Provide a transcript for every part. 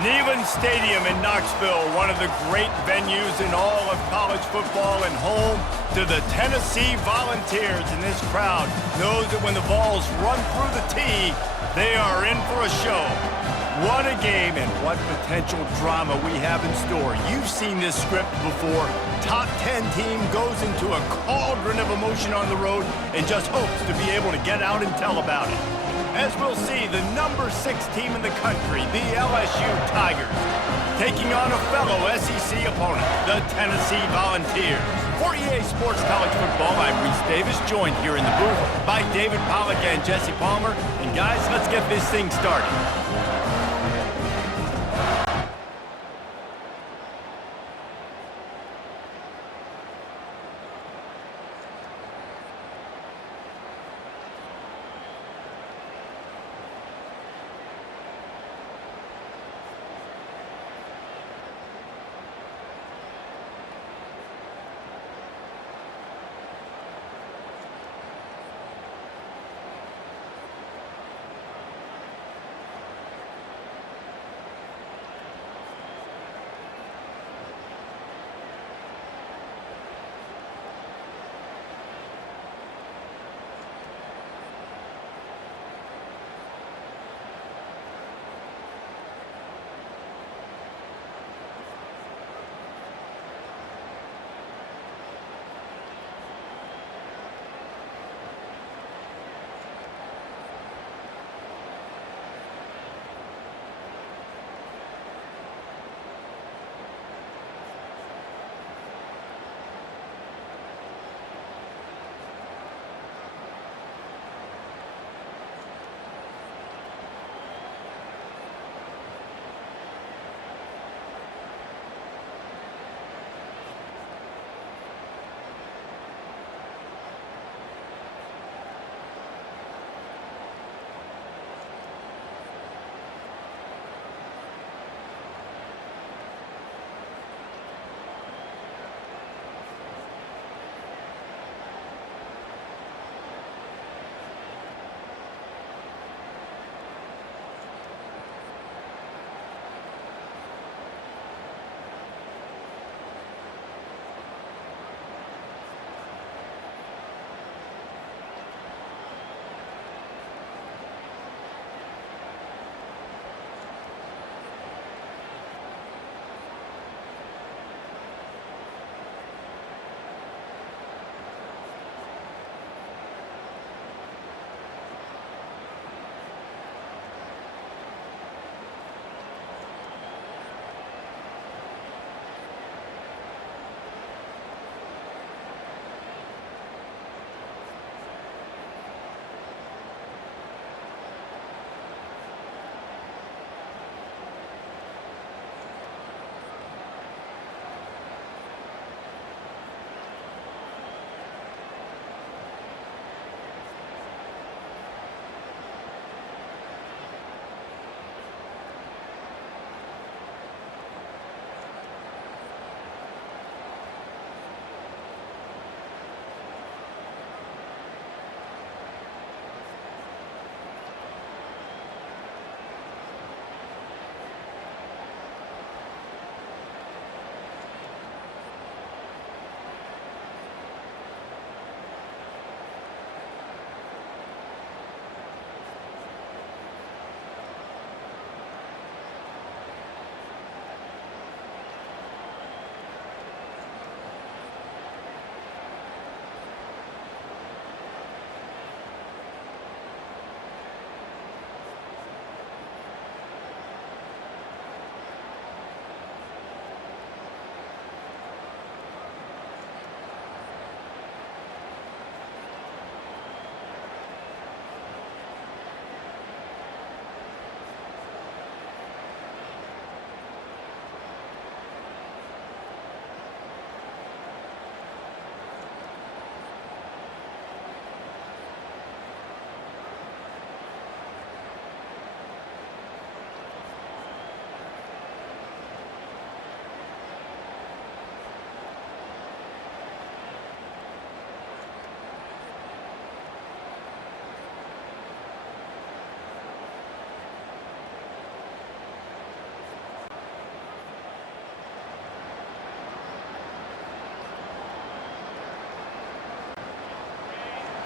Neyland Stadium in Knoxville, one of the great venues in all of college football and home to the Tennessee Volunteers. And this crowd knows that when the balls run through the tee, they are in for a show. What a game and what potential drama we have in store. You've seen this script before. Top 10 team goes into a cauldron of emotion on the road and just hopes to be able to get out and tell about it. As we'll see, the number 6 team in the country, the LSU Tigers, taking on a fellow SEC opponent, the Tennessee Volunteers. For EA Sports College Football, I'm Reese Davis, joined here in the booth by David Pollack and Jesse Palmer. And guys, let's get this thing started.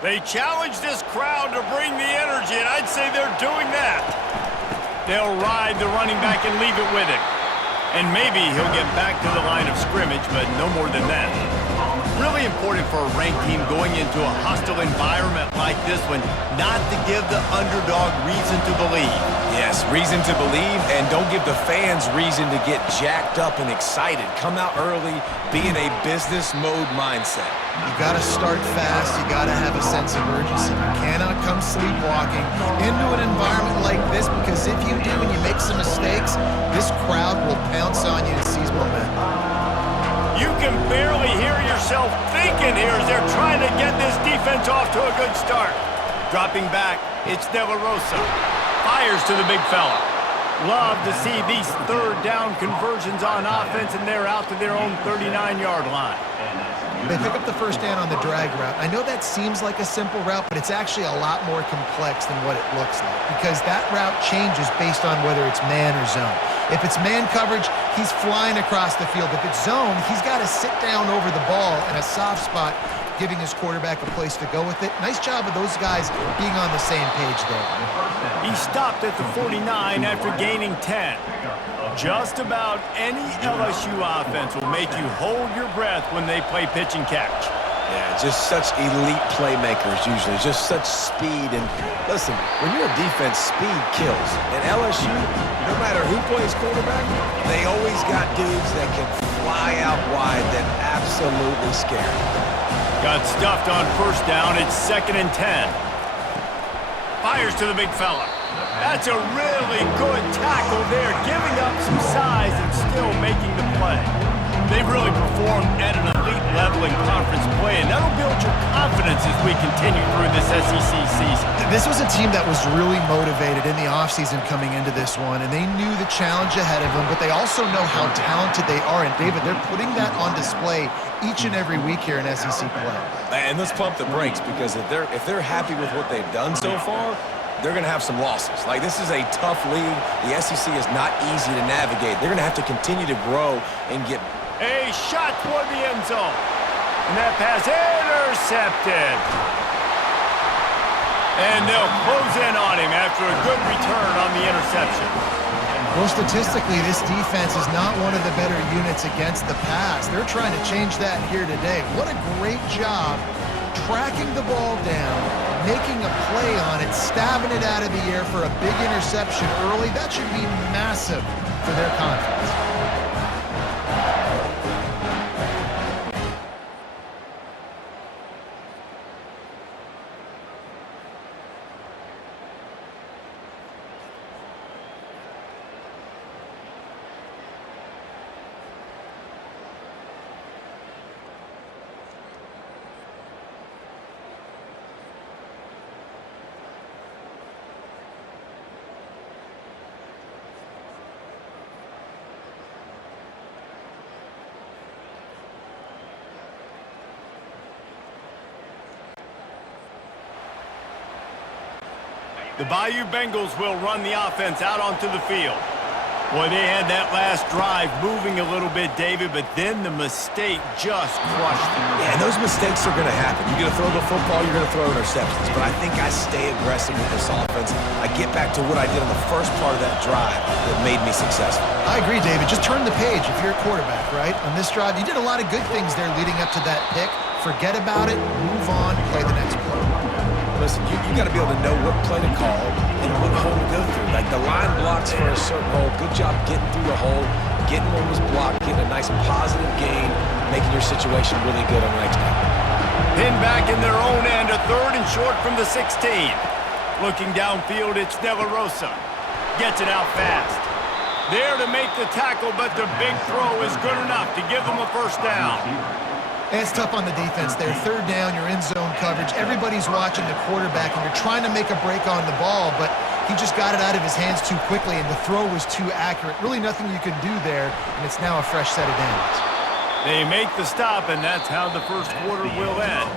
They challenge this crowd to bring the energy, and I'd say they're doing that. They'll ride the running back and leave it with him. And maybe he'll get back to the line of scrimmage, but no more than that. Really important for a ranked team going into a hostile environment like this one not to give the underdog reason to believe. Yes, reason to believe, and don't give the fans reason to get jacked up and excited. Come out early, be in a business mode mindset. You got to start fast. You got to have a sense of urgency. You cannot come sleepwalking into an environment like this, because if you do and you make some mistakes, this crowd will pounce on you and seize momentum. You can barely hear yourself thinking here as they're trying to get this defense off to a good start. Dropping back, it's De La Rosa. Fires to the big fella. Love to see these third down conversions on offense, and they're out to their own 39-yard line. They pick up the first down on the drag route. I know that seems like a simple route, but it's actually a lot more complex than what it looks like, because that route changes based on whether it's man or zone. If it's man coverage, he's flying across the field. If it's zone, he's got to sit down over the ball in a soft spot, giving his quarterback a place to go with it. Nice job of those guys being on the same page there. He stopped at the 49 after gaining 10. Just about any LSU offense will make you hold your breath when they play pitch and catch. Yeah, just such elite playmakers usually, just such speed. And listen, when you're a defense, speed kills. And LSU, no matter who plays quarterback, they always got dudes that can fly out wide that absolutely scare you. Got stuffed on first down. It's 2nd and 10. Fires to the big fella. That's a really good tackle there, giving up some size and still making the play. They've really performed at an elite level in conference play, and that'll build your confidence as we continue through this SEC season. This was a team that was really motivated in the offseason coming into this one, and they knew the challenge ahead of them, but they also know how talented they are. And, David, they're putting that on display each and every week here in SEC play. And let's pump the brakes, because if they're happy with what they've done so far, they're going to have some losses. Like, this is a tough league. The SEC is not easy to navigate. They're going to have to continue to grow and get... A shot toward the end zone. And that pass intercepted. And they'll close in on him after a good return on the interception. Well, statistically, this defense is not one of the better units against the pass. They're trying to change that here today. What a great job tracking the ball down, making a play on it, stabbing it out of the air for a big interception early. That should be massive for their confidence. The Bayou Bengals will run the offense out onto the field. Boy, they had that last drive moving a little bit, David, but then the mistake just crushed them. Yeah, and those mistakes are going to happen. You're going to throw the football, you're going to throw interceptions. But I think I stay aggressive with this offense. I get back to what I did on the first part of that drive that made me successful. I agree, David. Just turn the page if you're a quarterback, right? On this drive, you did a lot of good things there leading up to that pick. Forget about it, move on, play the next play. Listen, you got to be able to know what play to call and what hole to go through. Like, the line blocks for a certain hole. Good job getting through the hole, getting what was blocked, getting a nice positive gain, making your situation really good on the next down. Pinned back in their own end, a 3rd and short from the 16. Looking downfield, it's De La Rosa. Gets it out fast. There to make the tackle, but the big throw is good enough to give them a first down. And it's tough on the defense there. 3rd down, you're in zone coverage. Everybody's watching the quarterback, and you're trying to make a break on the ball, but he just got it out of his hands too quickly, and the throw was too accurate. Really nothing you can do there, and it's now a fresh set of downs. They make the stop, and that's how the first quarter will end.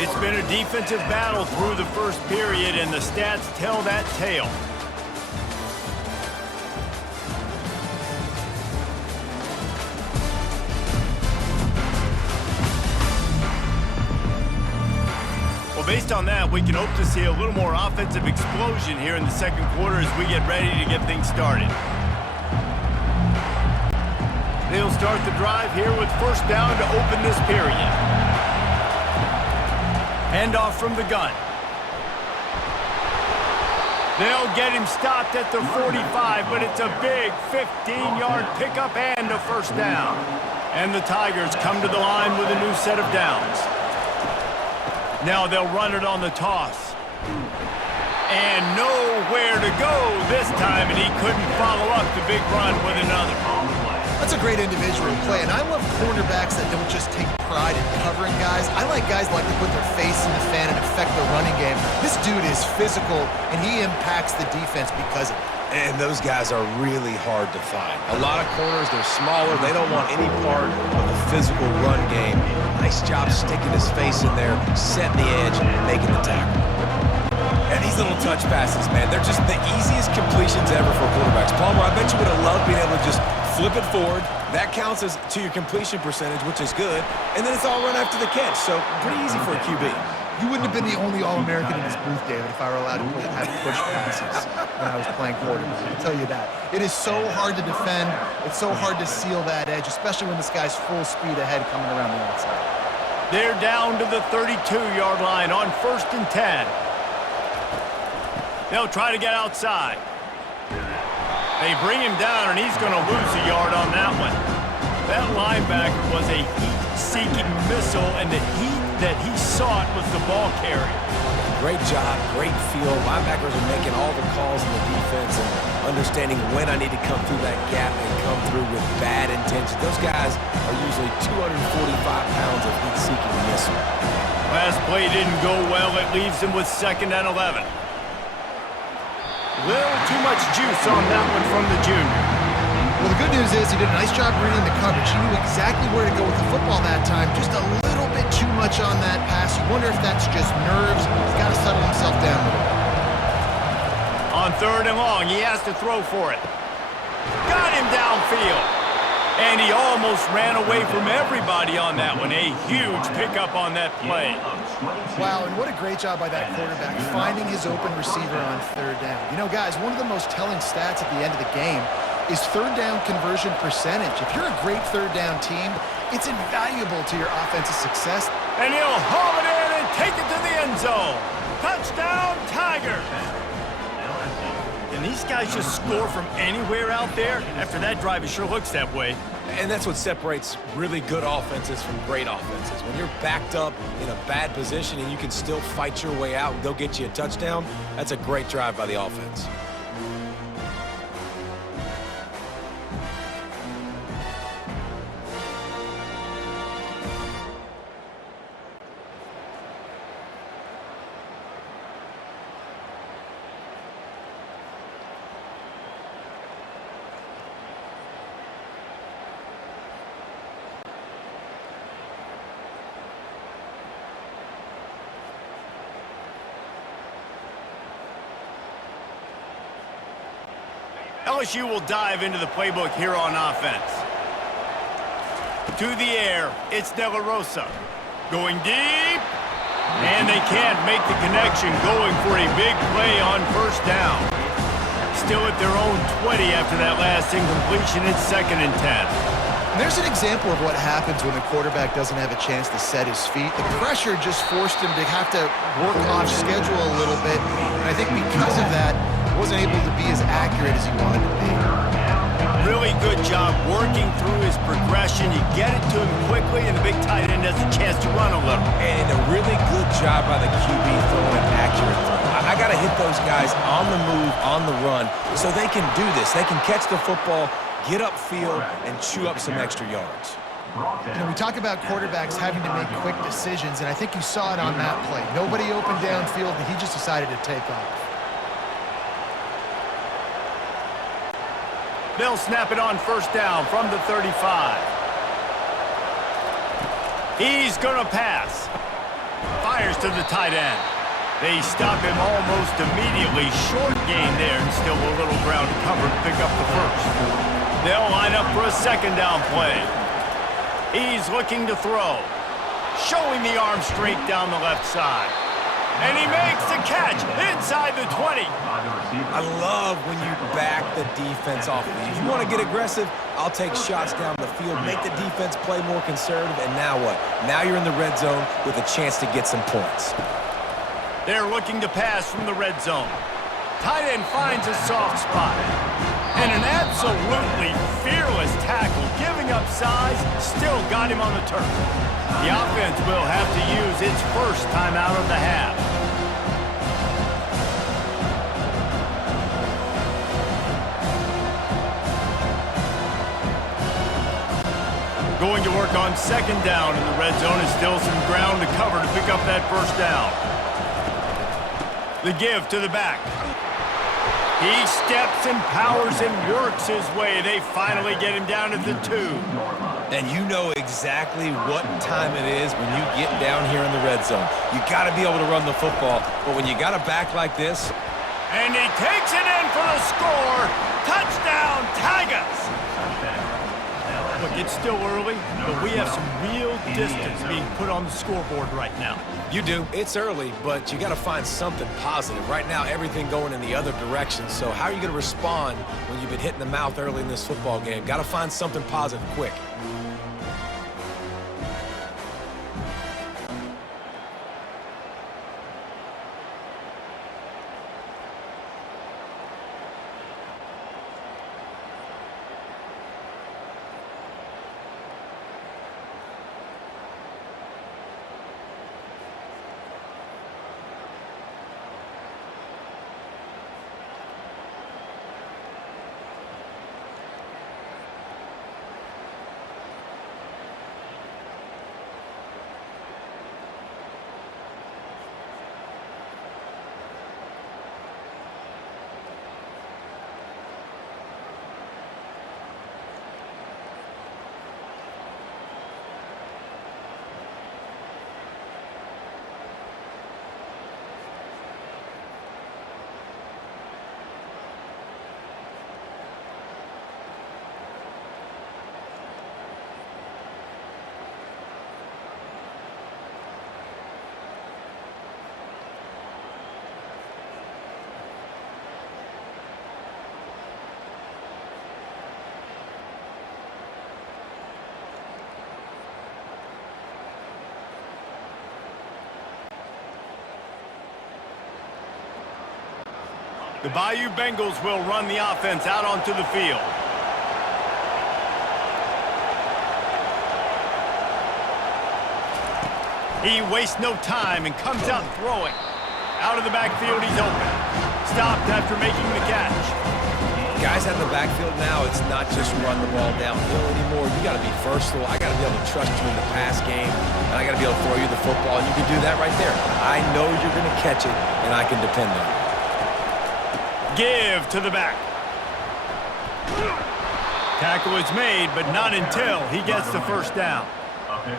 It's been a defensive battle through the first period, and the stats tell that tale. based on that, we can hope to see a little more offensive explosion here in the second quarter as we get ready to get things started. They'll start the drive here with first down to open this period. Handoff from the gun. They'll get him stopped at the 45, but it's a big 15-yard pickup and a first down. And the Tigers come to the line with a new set of downs. Now they'll run it on the toss. And nowhere to go this time, and he couldn't follow up the big run with another. That's a great individual play, and I love cornerbacks that don't just take pride in covering guys. I like guys that like to put their face in the fan and affect the running game. This dude is physical, and he impacts the defense because of it. And those guys are really hard to find. A lot of corners, they're smaller. They don't want any part of the physical run game. Nice job sticking his face in there, setting the edge, making the tackle. And these little touch passes, man, they're just the easiest completions ever for quarterbacks. Palmer, I bet you would have loved being able to just flip it forward. That counts as to your completion percentage, which is good. And then it's all run after the catch. So pretty easy for a QB. You wouldn't have been the only All-American in this booth, David, if I were allowed to have push passes when I was playing quarterback. I'll tell you that. It is so hard to defend. It's so hard to seal that edge, especially when this guy's full speed ahead coming around the outside. They're down to the 32-yard line on 1st and 10. They'll try to get outside. They bring him down, and he's going to lose a yard on that one. That linebacker was a heat-seeking missile, and the heat that he sought was the ball carrier. Great job, great feel. Linebackers are making all the calls in the defense and understanding when I need to come through that gap and come through with bad intention. Those guys are usually 245 pounds of heat-seeking missile. Last play didn't go well. It leaves him with 2nd and 11. Little too much juice on that one from the junior. Well, the good news is he did a nice job reading the coverage. He knew exactly where to go with the football that time. Just a little bit too much on that pass. You wonder if that's just nerves. He's got to settle himself down a little bit. On 3rd and long, he has to throw for it. Got him downfield. And he almost ran away from everybody on that one. A huge pickup on that play. Wow, and what a great job by that quarterback, finding his open receiver on 3rd down. You know, guys, one of the most telling stats at the end of the game is 3rd down conversion percentage. If you're a great 3rd down team, it's invaluable to your offensive success. And he'll haul it in and take it to the end zone. Touchdown, Tigers! Can these guys just score from anywhere out there? After that drive, it sure looks that way. And that's what separates really good offenses from great offenses. When you're backed up in a bad position and you can still fight your way out and go get you a touchdown, that's a great drive by the offense. LSU will dive into the playbook here on offense. To the air, it's De La Rosa. Going deep. And they can't make the connection, going for a big play on 1st down. Still at their own 20 after that last incompletion. It's 2nd and 10. There's an example of what happens when the quarterback doesn't have a chance to set his feet. The pressure just forced him to have to work off schedule a little bit. And I think because of that, he wasn't able to be as accurate as he wanted to be. Really good job working through his progression. You get it to him quickly, and the big tight end has a chance to run a little. And a really good job by the QB throwing an accurate throw. I got to hit those guys on the move, on the run, so they can do this. They can catch the football, get upfield, and chew up some extra yards. You know, we talk about quarterbacks having to make quick decisions, and I think you saw it on that play. Nobody opened downfield, and he just decided to take off. They'll snap it on 1st down from the 35. He's going to pass. Fires to the tight end. They stop him almost immediately. Short gain there, and still a little ground to cover to pick up the 1st. They'll line up for a 2nd down play. He's looking to throw. Showing the arm strength down the left side. And he makes the catch inside the 20. I love when you back the defense off of you. If you want to get aggressive, I'll take shots down the field, make the defense play more conservative, and now what? Now you're in the red zone with a chance to get some points. They're looking to pass from the red zone. Tight end finds a soft spot. And an absolutely fearless tackle, giving up size, still got him on the turf. The offense will have to use its first timeout of the half. Going to work on second down in the red zone is still some ground to cover to pick up that first down. The give to the back. He steps and powers and works his way. They finally get him down at the 2. And you know exactly what time it is when you get down here in the red zone. You got to be able to run the football, but when you got a back like this. And he takes it in for the score. Touchdown, Tigers! Look, it's still early, but we have some real distance being put on the scoreboard right now. You do. It's early, but you got to find something positive. Right now, everything going in the other direction. So how are you going to respond when you've been hitting the mouth early in this football game? Got to find something positive quick. The Bayou Bengals will run the offense out onto the field. He wastes no time and comes out throwing. Out of the backfield, he's open. Stopped after making the catch. Guys out in the backfield now, it's not just run the ball downhill anymore. You got to be versatile. I got to be able to trust you in the pass game, and I got to be able to throw you the football, and you can do that right there. I know you're going to catch it, and I can depend on it. Give to the back. Tackle is made, but not until he gets the first down.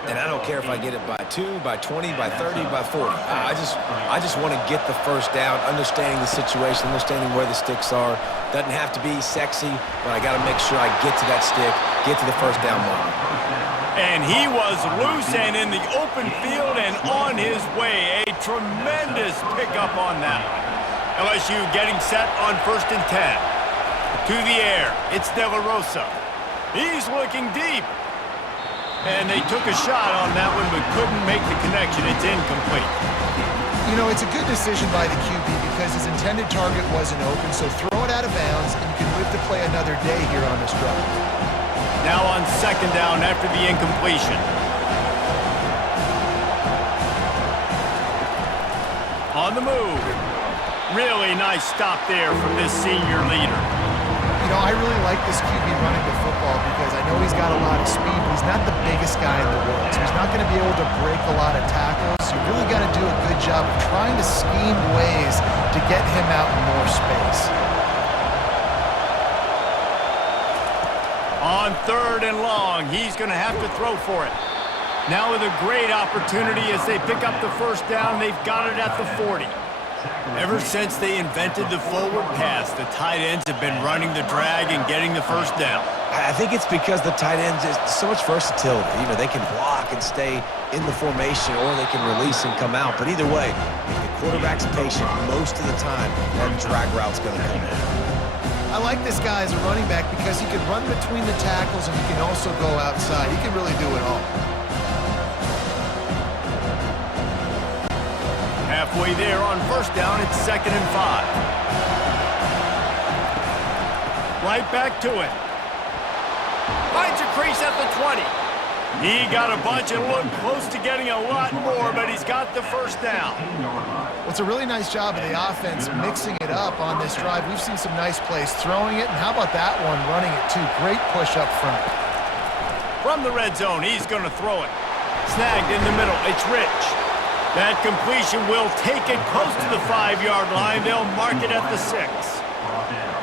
And I don't care if I get it by 2, by 20, by 30, by 40. I just want to get the first down, understanding the situation, understanding where the sticks are. Doesn't have to be sexy, but I got to make sure I get to that stick, get to the first down moment. And he was loose and in the open field and on his way. A tremendous pickup on that one. LSU getting set on 1st and 10. To the air, it's De La Rosa. He's looking deep. And they took a shot on that one, but couldn't make the connection. It's incomplete. You know, it's a good decision by the QB because his intended target wasn't open, so throw it out of bounds, and you can live to play another day here on this drive. Now on second down after the incompletion. On the move. Really nice stop there from this senior leader. You know, I really like this QB running the football because I know he's got a lot of speed, but he's not the biggest guy in the world. So he's not going to be able to break a lot of tackles. You really got to do a good job of trying to scheme ways to get him out in more space. On 3rd and long, he's going to have to throw for it. Now with a great opportunity as they pick up the first down, they've got it at the 40. Ever since they invented the forward pass, the tight ends have been running the drag and getting the first down. I think it's because the tight ends is so much versatility. You know, they can block and stay in the formation, or they can release and come out. But either way, if the quarterback's patient most of the time, that drag route's going to come in. I like this guy as a running back because he can run between the tackles and he can also go outside. He can really do it all. Halfway there on first down, it's 2nd and 5. Right back to it. Finds a crease at the 20. He got a bunch and looked close to getting a lot more, but he's got the first down. Well, it's a really nice job of the offense mixing it up on this drive. We've seen some nice plays throwing it, and how about that one running it too? Great push up front. From the red zone, he's going to throw it. Snagged in the middle. It's Rich. That completion will take it close to the 5-yard line. They'll mark it at the 6.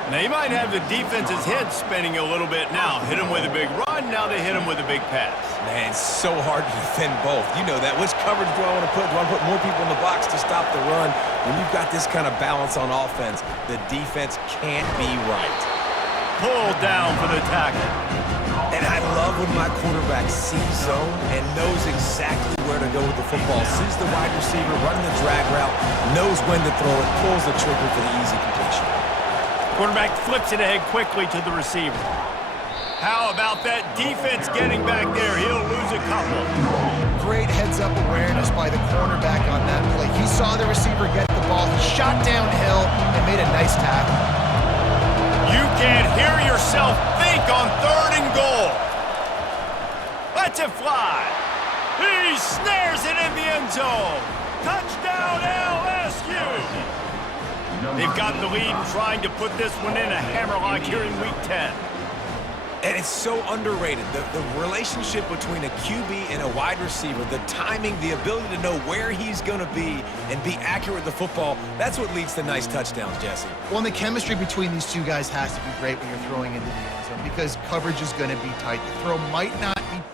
Now, you might have the defense's head spinning a little bit now. Hit him with a big run, now they hit him with a big pass. Man, it's so hard to defend both. You know that. Which coverage do I want to put? Do I want to put more people in the box to stop the run? When you've got this kind of balance on offense, the defense can't be right. Pulled down for the tackle. And I love when my quarterback sees zone and knows exactly where to go with the football. Sees the wide receiver running the drag route, knows when to throw it, pulls the trigger for the easy completion. Quarterback flips it ahead quickly to the receiver. How about that defense getting back there? He'll lose a couple. Great heads-up awareness by the cornerback on that play. He saw the receiver get the ball. He shot downhill and made a nice tackle. You can't hear yourself think on 3rd and goal. Lets it fly. He snares it in the end zone. Touchdown, LSU. They've got the lead and trying to put this one in a hammerlock here in Week 10. And it's so underrated. The relationship between a QB and a wide receiver, the timing, the ability to know where he's going to be and be accurate with the football, that's what leads to nice touchdowns, Jesse. Well, and the chemistry between these two guys has to be great when you're throwing into the end zone because coverage is going to be tight. The throw might not be perfect.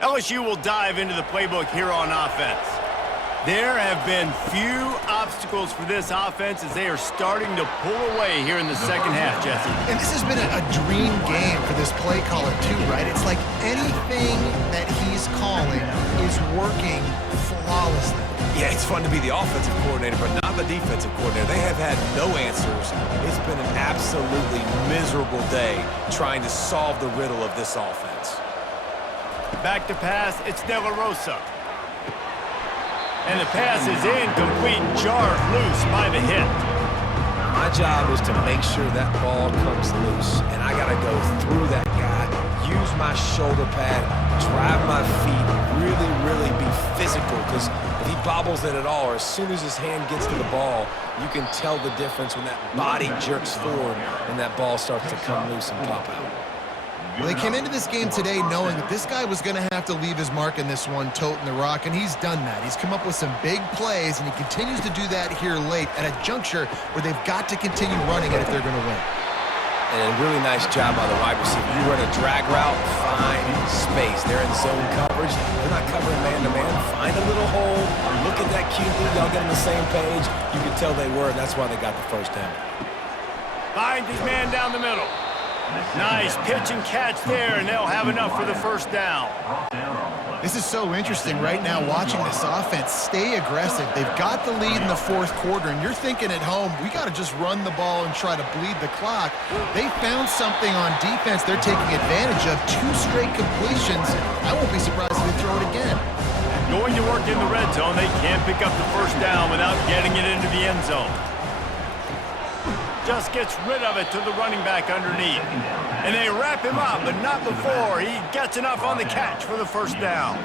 LSU will dive into the playbook here on offense. There have been few obstacles for this offense as they are starting to pull away here in the second half, Jesse. And this has been a dream game for this play caller too, right? It's like anything that he's calling is working flawlessly. Yeah, it's fun to be the offensive coordinator, but not the defensive coordinator. They have had no answers. It's been an absolutely miserable day trying to solve the riddle of this offense. Back to pass, it's De La Rosa. And the pass is incomplete, jarred loose by the hit. My job is to make sure that ball comes loose, and I got to go through that guy, use my shoulder pad, drive my feet, really be physical, because if he bobbles it at all, or as soon as his hand gets to the ball, you can tell the difference when that body jerks forward and that ball starts to come loose and pop out. Well, they came into this game today knowing that this guy was going to have to leave his mark in this one, toting the rock, and he's done that. He's come up with some big plays, and he continues to do that here late at a juncture where they've got to continue running it if they're going to win. And a really nice job by the wide receiver. You run a drag route, find space. They're in zone coverage. They're not covering man-to-man. Find a little hole. Look at that QB. Y'all get on the same page. You can tell they were, and that's why they got the first down. Finds his man down the middle. Nice pitch and catch there, and they'll have enough for the first down. This is so interesting right now watching this offense stay aggressive. They've got the lead in the fourth quarter, and you're thinking at home, we got to just run the ball and try to bleed the clock. They found something on defense they're taking advantage of. 2 straight completions. I won't be surprised if they throw it again. Going to work in the red zone, they can't pick up the first down without getting it into the end zone. Just gets rid of it to the running back underneath. And they wrap him up, but not before he gets enough on the catch for the first down.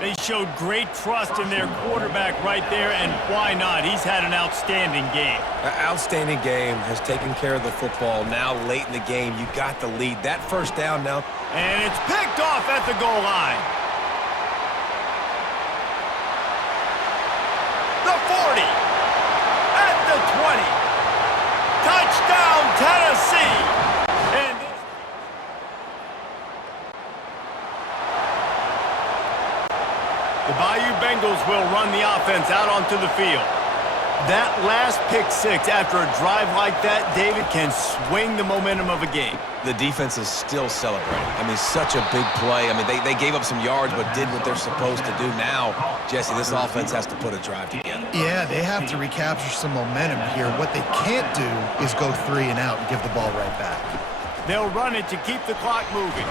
They showed great trust in their quarterback right there, and why not? He's had an outstanding game. An outstanding game, has taken care of the football. Now late in the game, you got the lead. That first down now. And it's picked off at the goal line. The 40. At the 20. Touchdown, Tennessee! And the Bayou Bengals will run the offense out onto the field. That last pick six after a drive like that, David, can swing the momentum of a game. The defense is still celebrating. I mean, such a big play. I mean, they gave up some yards but did what they're supposed to do. Now, Jesse, this offense has to put a drive together. Yeah, they have to recapture some momentum here. What they can't do is go 3 and out and give the ball right back. They'll run it to keep the clock moving.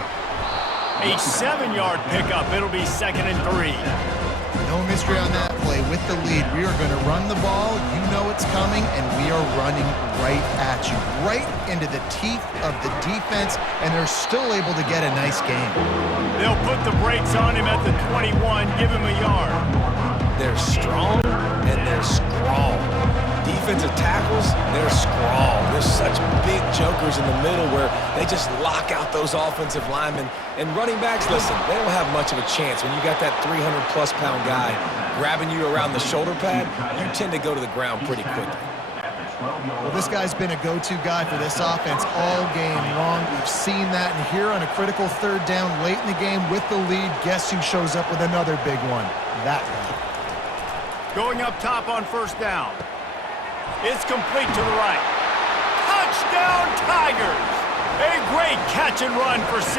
A 7-yard pickup. It'll be 2nd and 3. No mystery on that play. With the lead, we are going to run the ball. You know it's coming, and we are running right at you, right into the teeth of the defense, and they're still able to get a nice game. They'll put the brakes on him at the 21, give him a yard. They're strong, and they're strong. Defensive tackles, they're strong. There's such big jokers in the middle where they just lock out those offensive linemen. And running backs, listen, they don't have much of a chance. When you got that 300-plus pound guy grabbing you around the shoulder pad, you tend to go to the ground pretty quickly. Well, this guy's been a go-to guy for this offense all game long. We've seen that, and here on a critical 3rd down late in the game with the lead, guess who shows up with another big one? That guy. Going up top on first down. It's complete to the right. Touchdown, Tigers! A great catch and run for 6.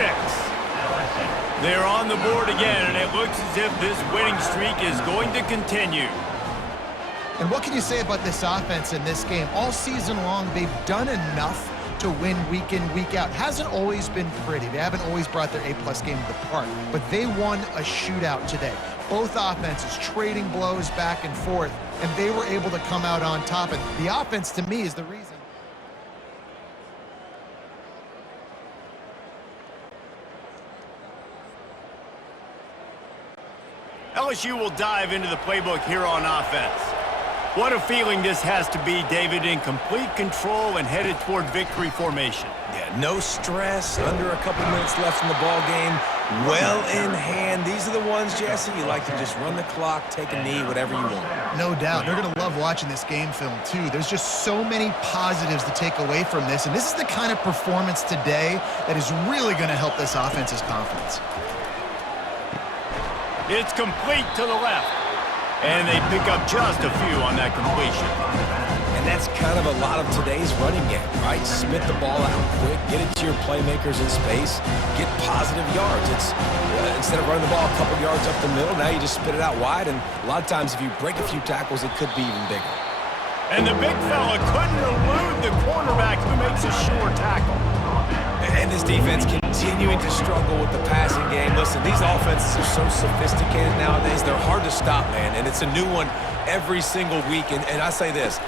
They're on the board again, and it looks as if this winning streak is going to continue. And what can you say about this offense in this game? All season long, they've done enough to win week in, week out. Hasn't always been pretty. They haven't always brought their A-plus game to the park, but they won a shootout today. Both offenses trading blows back and forth, and they were able to come out on top. And the offense, to me, is the reason. LSU will dive into the playbook here on offense. What a feeling this has to be, David, in complete control and headed toward victory formation. Yeah, no stress, under a couple minutes left in the ball game, well in hand. These are the ones, Jesse, you like to just run the clock, take a knee, whatever you want. No doubt. They're going to love watching this game film, too. There's just so many positives to take away from this, and this is the kind of performance today that is really going to help this offense's confidence. It's complete to the left. And they pick up just a few on that completion. And that's kind of a lot of today's running game, right? Spit the ball out quick, get it to your playmakers in space, get positive yards. It's instead of running the ball a couple yards up the middle, now you just spit it out wide, and a lot of times if you break a few tackles, it could be even bigger. And the big fella couldn't elude the cornerback who makes a sure tackle. And this defense continuing to struggle with the passing game. Listen, these offenses are so sophisticated nowadays. They're hard to stop, man, and it's a new one every single week. And I say this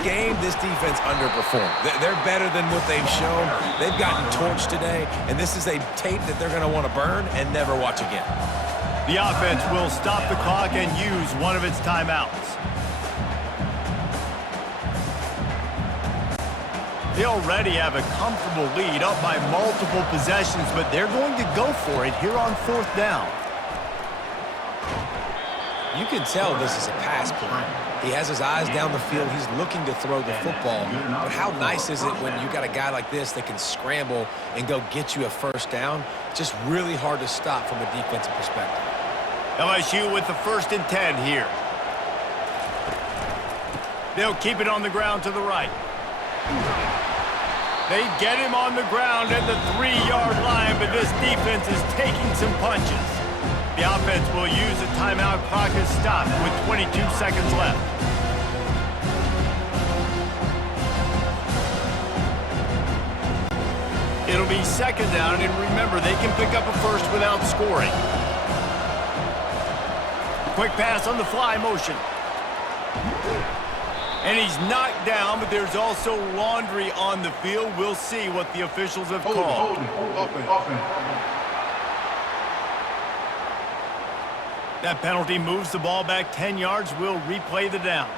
game, this defense underperformed. They're better than what they've shown. They've gotten torched today, and this is a tape that they're going to want to burn and never watch again. The offense will stop the clock and use one of its timeouts. They already have a comfortable lead up by multiple possessions, but they're going to go for it here on 4th down. You can tell this is a pass play. He has his eyes down the field. He's looking to throw the football. But how nice is it when you got a guy like this that can scramble and go get you a 1st down? Just really hard to stop from a defensive perspective. LSU with the 1st and 10 here. They'll keep it on the ground to the right. They get him on the ground at the 3-yard line, but this defense is taking some punches. The offense will use a timeout. Clock is stopped with 22 seconds left. It'll be 2nd down, and remember, they can pick up a 1st without scoring. Quick pass on the fly motion. And he's knocked down, but there's also laundry on the field. We'll see what the officials have called. That penalty moves the ball back 10 yards. We'll replay the down.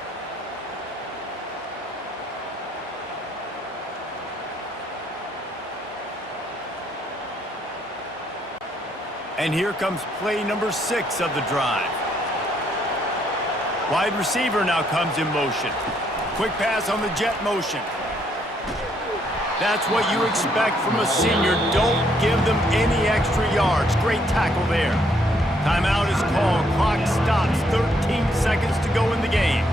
And here comes play number 6 of the drive. Wide receiver now comes in motion. Quick pass on the jet motion. That's what you expect from a senior. Don't give them any extra yards. Great tackle there. Timeout is called. Clock stops. 13 seconds to go in the game.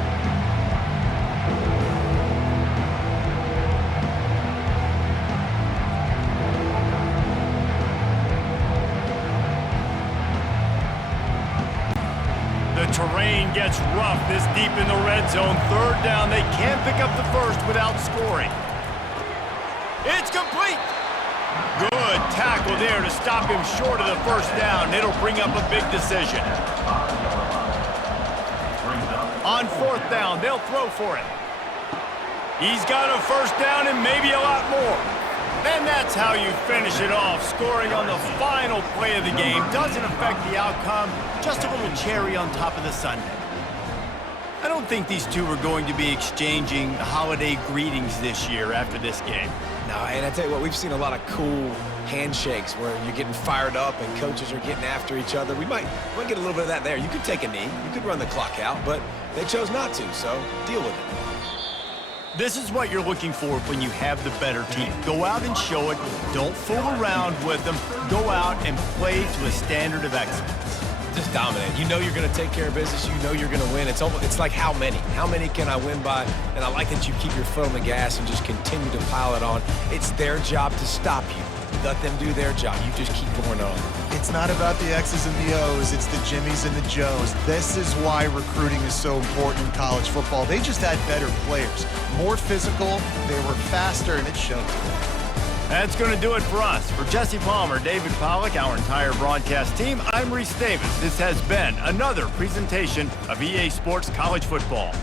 The terrain gets rough this deep in the red zone. 3rd down. They can't pick up the 1st without scoring. It's complete. Good tackle there to stop him short of the 1st down. It'll bring up a big decision. On 4th down, they'll throw for it. He's got a 1st down and maybe a lot more. And that's how you finish it off. Scoring on the final play of the game doesn't affect the outcome. Just a little cherry on top of the sundae. I don't think these two are going to be exchanging holiday greetings this year after this game. No, and I tell you what, we've seen a lot of cool handshakes where you're getting fired up and coaches are getting after each other. We might get a little bit of that there. You could take a knee. You could run the clock out, but they chose not to, so deal with it. This is what you're looking for when you have the better team. Go out and show it. Don't fool around with them. Go out and play to a standard of excellence. Just dominate. You know you're going to take care of business. You know you're going to win. It's like how many? How many can I win by? And I like that you keep your foot on the gas and just continue to pile it on. It's their job to stop you. Let them do their job. You just keep going on. It's not about the X's and the O's. It's the Jimmies and the Joes. This is why recruiting is so important in college football. They just had better players. More physical, they were faster, and it showed today. That's going to do it for us. For Jesse Palmer, David Pollack, our entire broadcast team, I'm Reese Davis. This has been another presentation of EA Sports College Football.